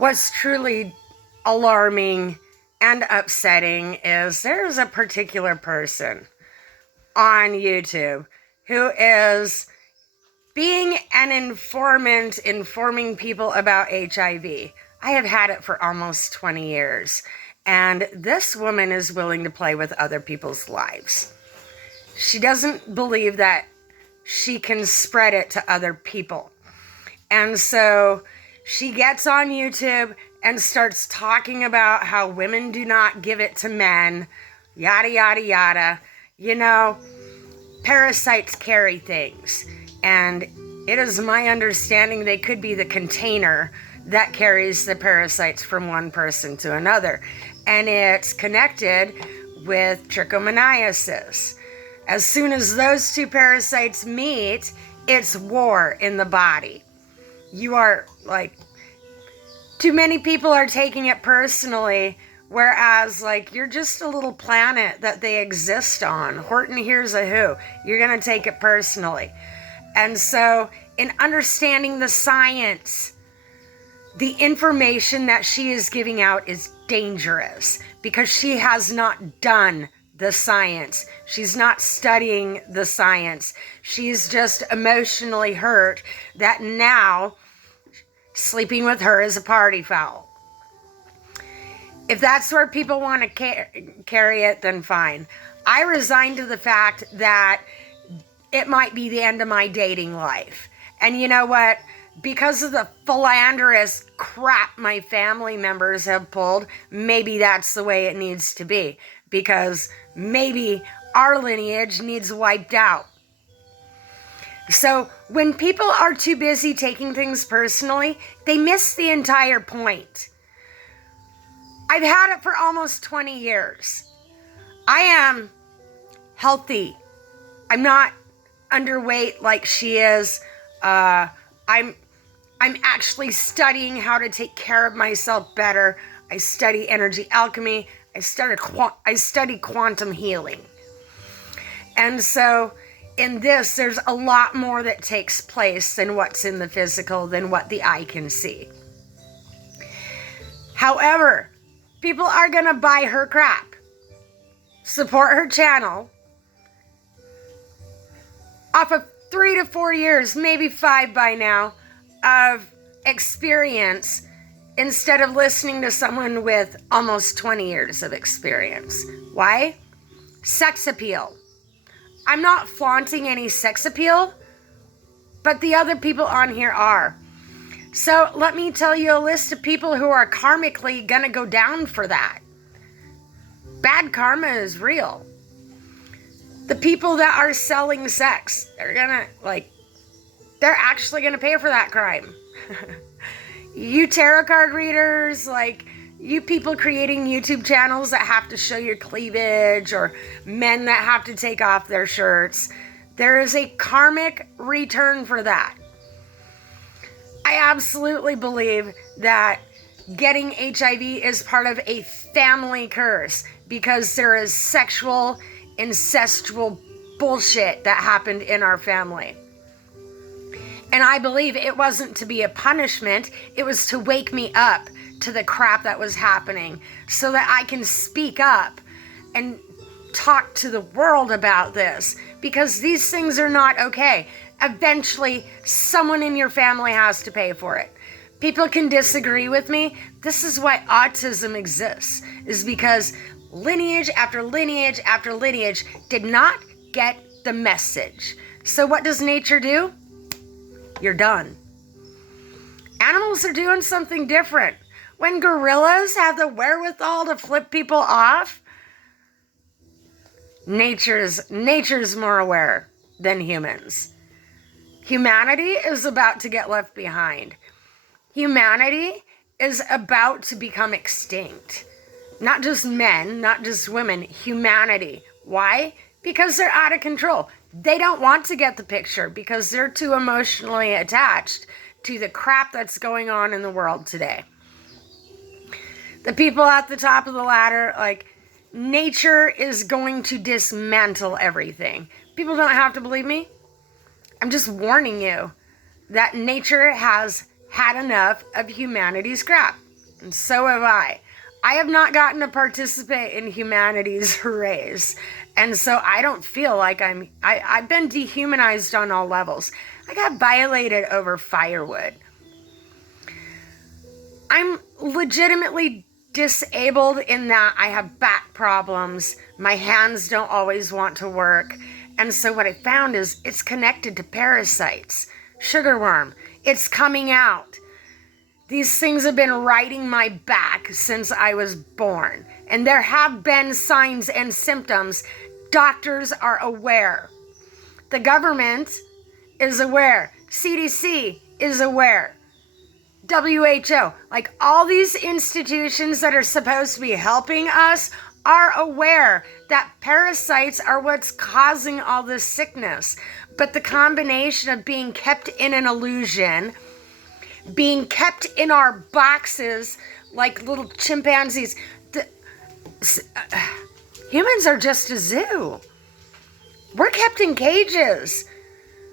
What's truly alarming and upsetting is there's a particular person on YouTube who is being an informant, informing people about HIV. I have had it for almost 20 years, and this woman is willing to play with other people's lives. She doesn't believe that she can spread it to other people. And so she gets on YouTube and starts talking about how women do not give it to men, yada, yada, yada. You know, parasites carry things. And it is my understanding they could be the container that carries the parasites from one person to another. And it's connected with trichomoniasis. As soon as those two parasites meet, it's war in the body. You are like, too many people are taking it personally, whereas like you're just a little planet that they exist on. Horton hears a who. You're going to take it personally. And so in understanding the science, the information that she is giving out is dangerous because she has not done the science. She's not studying the science. She's just emotionally hurt that now sleeping with her is a party foul. If that's where people want to carry it, then fine. I resigned to the fact that it might be the end of my dating life. And you know what? Because of the philanderous crap my family members have pulled, maybe that's the way it needs to be. Because maybe our lineage needs wiped out. So when people are too busy taking things personally, they miss the entire point. I've had it for almost 20 years. I am healthy. I'm not underweight like she is. I'm actually studying how to take care of myself better. I study energy alchemy. I study quantum healing. And so in this, there's a lot more that takes place than what's in the physical, than what the eye can see. However, people are going to buy her crap, support her channel, off of 3 to 4 years, maybe 5 by now, of experience, instead of listening to someone with almost 20 years of experience. Why? Sex appeal. I'm not flaunting any sex appeal, but the other people on here are. So let me tell you a list of people who are karmically gonna go down for that. Bad karma is real. The people that are selling sex, they're actually gonna pay for that crime. You tarot card readers, like you people creating YouTube channels that have to show your cleavage, or men that have to take off their shirts, there is a karmic return for that. I absolutely believe that getting HIV is part of a family curse because there is sexual, incestual bullshit that happened in our family. And I believe it wasn't to be a punishment, it was to wake me up to the crap that was happening so that I can speak up and talk to the world about this, because these things are not okay. Eventually, someone in your family has to pay for it. People can disagree with me. This is why autism exists, is because lineage after lineage after lineage did not get the message. So what does nature do? You're done. Animals are doing something different. When gorillas have the wherewithal to flip people off, nature's more aware than humans. Humanity is about to get left behind. Humanity is about to become extinct. Not just men, not just women, humanity. Why? Because they're out of control. They don't want to get the picture because they're too emotionally attached to the crap that's going on in the world today. The people at the top of the ladder, like, nature is going to dismantle everything. People don't have to believe me. I'm just warning you that nature has had enough of humanity's crap. and so have I. I have not gotten to participate in humanity's race. And so I don't feel like I've been dehumanized on all levels. I got violated over firewood. I'm legitimately disabled in that I have back problems. My hands don't always want to work. And so what I found is it's connected to parasites. Sugarworm, it's coming out. These things have been riding my back since I was born. And there have been signs and symptoms. Doctors are aware. The government is aware. CDC is aware. WHO, like all these institutions that are supposed to be helping us are aware that parasites are what's causing all this sickness. But the combination of being kept in an illusion, being kept in our boxes like little chimpanzees, humans are just a zoo. We're kept in cages.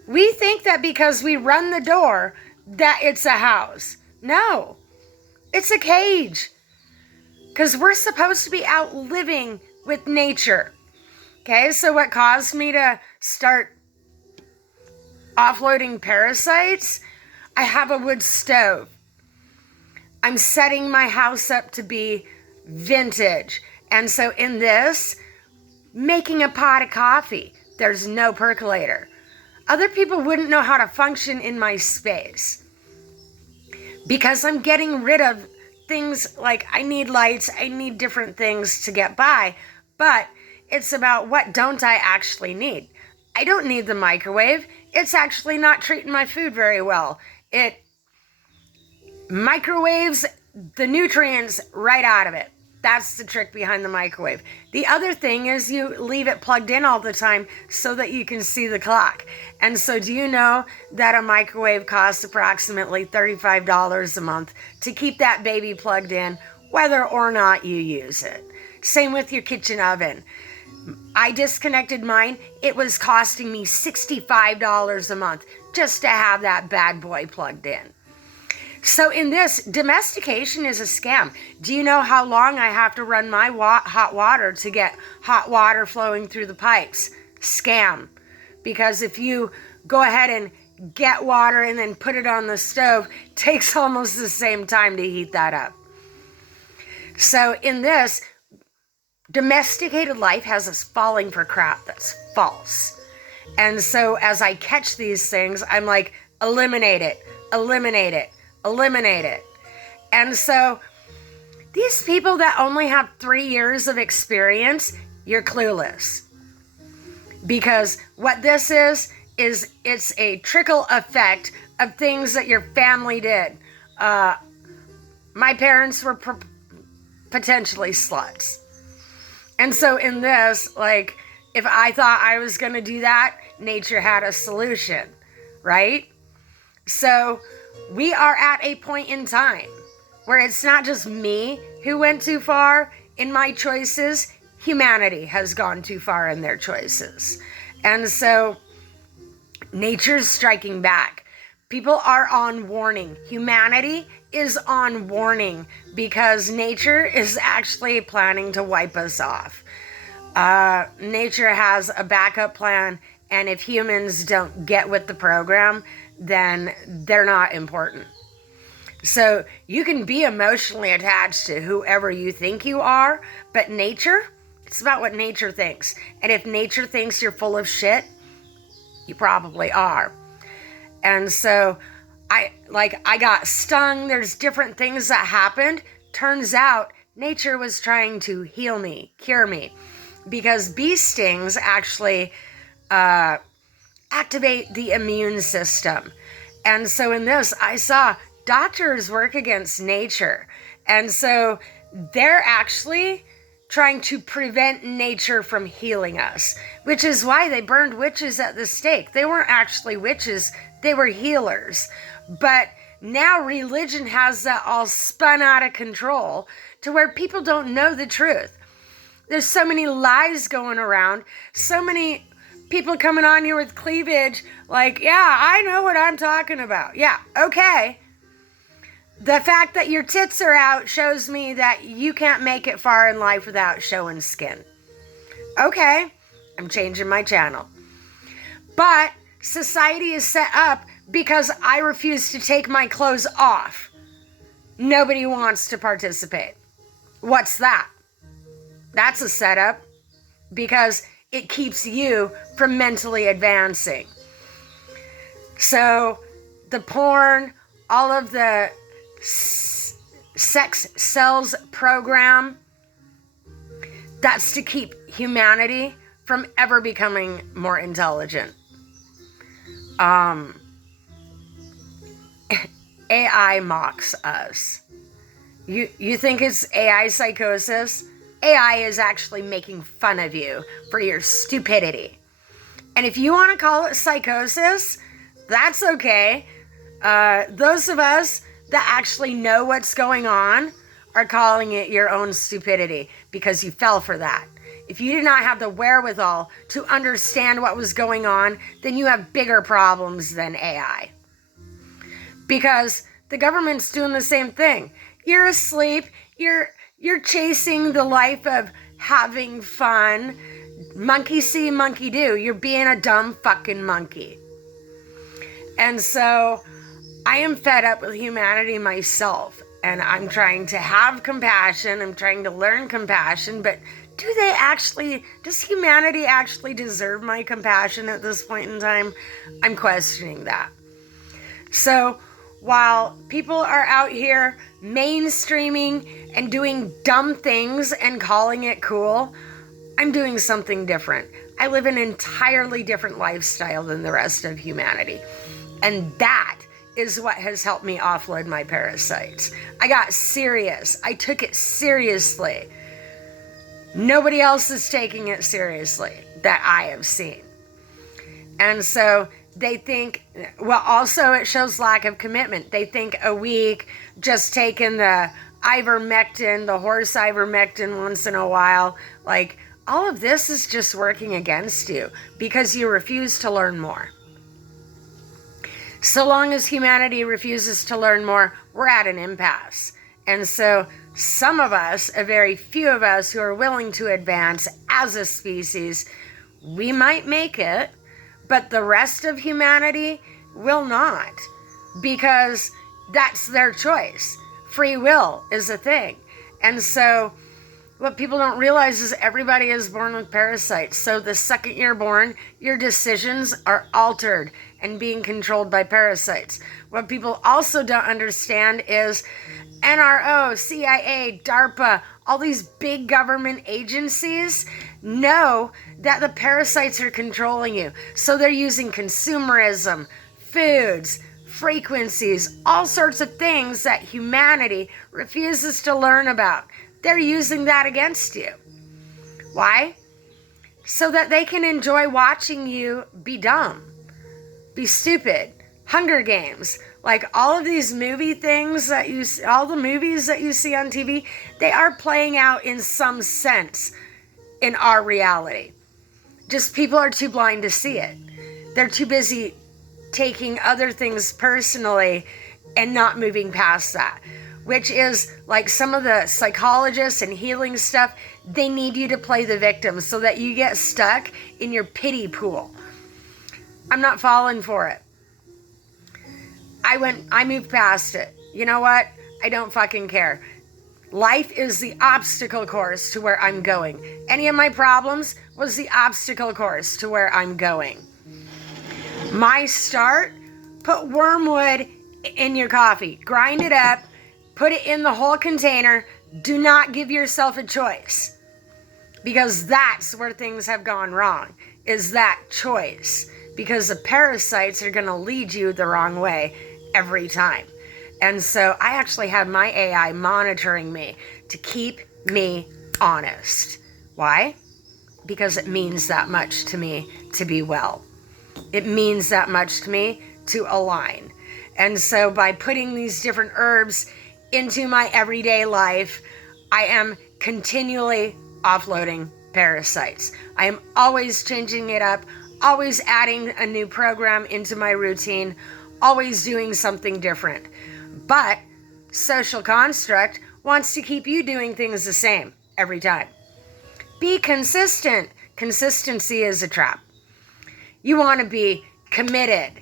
We think that because we run the door that it's a house. No, it's a cage. Because we're supposed to be out living with nature. Okay, so what caused me to start offloading parasites? I have a wood stove. I'm setting my house up to be vintage. And so in this, making a pot of coffee, there's no percolator. Other people wouldn't know how to function in my space. Because I'm getting rid of things like I need lights, I need different things to get by. But it's about what don't I actually need. I don't need the microwave. It's actually not treating my food very well. It microwaves the nutrients right out of it. That's the trick behind the microwave. The other thing is you leave it plugged in all the time so that you can see the clock. And so do you know that a microwave costs approximately $35 a month to keep that baby plugged in, whether or not you use it? Same with your kitchen oven. I disconnected mine. It was costing me $65 a month just to have that bad boy plugged in. So in this, domestication is a scam. Do you know how long I have to run my hot water to get hot water flowing through the pipes? Scam. Because if you go ahead and get water and then put it on the stove, it takes almost the same time to heat that up. So in this, domesticated life has us falling for crap that's false. And so as I catch these things, I'm like, eliminate it, eliminate it, eliminate it. And so these people that only have 3 years of experience, you're clueless. Because what this is it's a trickle effect of things that your family did. My parents were potentially sluts. And so in this, like, if I thought I was going to do that, nature had a solution, right? So we are at a point in time where it's not just me who went too far in my choices. Humanity has gone too far in their choices. And so nature's striking back. People are on warning. Humanity is on warning because nature is actually planning to wipe us off. Nature has a backup plan, and if humans don't get with the program, then they're not important. So you can be emotionally attached to whoever you think you are, but nature, it's about what nature thinks. And if nature thinks you're full of shit, you probably are. And so I got stung. There's different things that happened. Turns out nature was trying to heal me, cure me, because bee stings actually activate the immune system. And so in this, I saw doctors work against nature. And so they're actually trying to prevent nature from healing us, which is why they burned witches at the stake. They weren't actually witches, they were healers. But now religion has that all spun out of control to where people don't know the truth. There's so many lies going around, so many people coming on here with cleavage, like, yeah, I know what I'm talking about. Yeah, okay. The fact that your tits are out shows me that you can't make it far in life without showing skin. Okay, I'm changing my channel. But society is set up because I refuse to take my clothes off. Nobody wants to participate. What's that? That's a setup because it keeps you from mentally advancing. So the porn, all of the sex sells program, that's to keep humanity from ever becoming more intelligent. AI mocks us. You think it's AI psychosis? AI is actually making fun of you for your stupidity. And if you want to call it psychosis, that's okay. Those of us that actually know what's going on are calling it your own stupidity because you fell for that. If you did not have the wherewithal to understand what was going on, then you have bigger problems than AI. Because the government's doing the same thing. You're asleep, you're chasing the life of having fun. Monkey see, monkey do. You're being a dumb fucking monkey. And so I am fed up with humanity myself. And I'm trying to have compassion. I'm trying to learn compassion. But does humanity actually deserve my compassion at this point in time? I'm questioning that. So while people are out here mainstreaming and doing dumb things and calling it cool, I'm doing something different. I live an entirely different lifestyle than the rest of humanity. And that is what has helped me offload my parasites. I got serious. I took it seriously. Nobody else is taking it seriously that I have seen. And so they think, well, also it shows lack of commitment. They think a week, just taking the ivermectin, the horse ivermectin once in a while, like all of this is just working against you because you refuse to learn more. So long as humanity refuses to learn more, we're at an impasse. And so some of us, a very few of us who are willing to advance as a species, we might make it, but the rest of humanity will not, because that's their choice. Free will is a thing. And so what people don't realize is everybody is born with parasites. So the second you're born, your decisions are altered and being controlled by parasites. What people also don't understand is NRO, CIA, DARPA, all these big government agencies know that the parasites are controlling you. So they're using consumerism, foods, frequencies, all sorts of things that humanity refuses to learn about. They're using that against you. Why? So that they can enjoy watching you be dumb, be stupid. Hunger Games, like all of these movie things that all the movies that you see on TV, they are playing out in some sense in our reality. Just people are too blind to see it. They're too busy taking other things personally and not moving past that, which is like some of the psychologists and healing stuff, they need you to play the victim so that you get stuck in your pity pool. I'm not falling for it. I moved past it. You know what? I don't fucking care. Life is the obstacle course to where I'm going. Any of my problems was the obstacle course to where I'm going. My start, put wormwood in your coffee. Grind it up. Put it in the whole container. Do not give yourself a choice. Because that's where things have gone wrong, is that choice. Because the parasites are going to lead you the wrong way every time. And so I actually had my AI monitoring me to keep me honest. Why? Because it means that much to me to be well. It means that much to me to align. And so by putting these different herbs into my everyday life, I am continually offloading parasites. I am always changing it up, always adding a new program into my routine, always doing something different. But social construct wants to keep you doing things the same every time. Be consistent. Consistency is a trap. You want to be committed.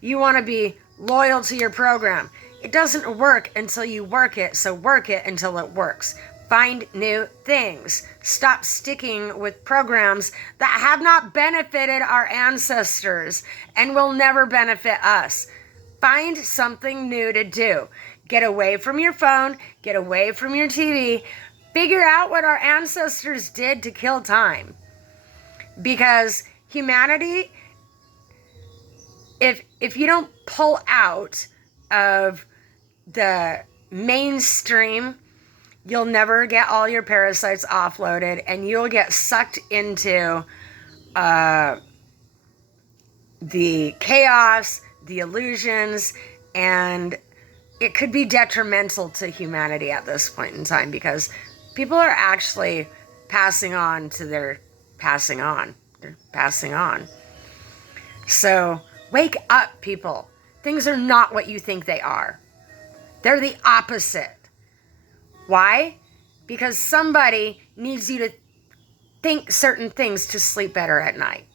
You want to be loyal to your program. It doesn't work until you work it, so work it until it works. Find new things. Stop sticking with programs that have not benefited our ancestors and will never benefit us. Find something new to do. Get away from your phone. Get away from your TV. Figure out what our ancestors did to kill time. Because humanity, if you don't pull out of the mainstream, you'll never get all your parasites offloaded, and you'll get sucked into the chaos, the illusions, and it could be detrimental to humanity at this point in time, because people are actually passing on to their passing on. They're passing on. So wake up, people. Things are not what you think they are. They're the opposite. Why? Because somebody needs you to think certain things to sleep better at night.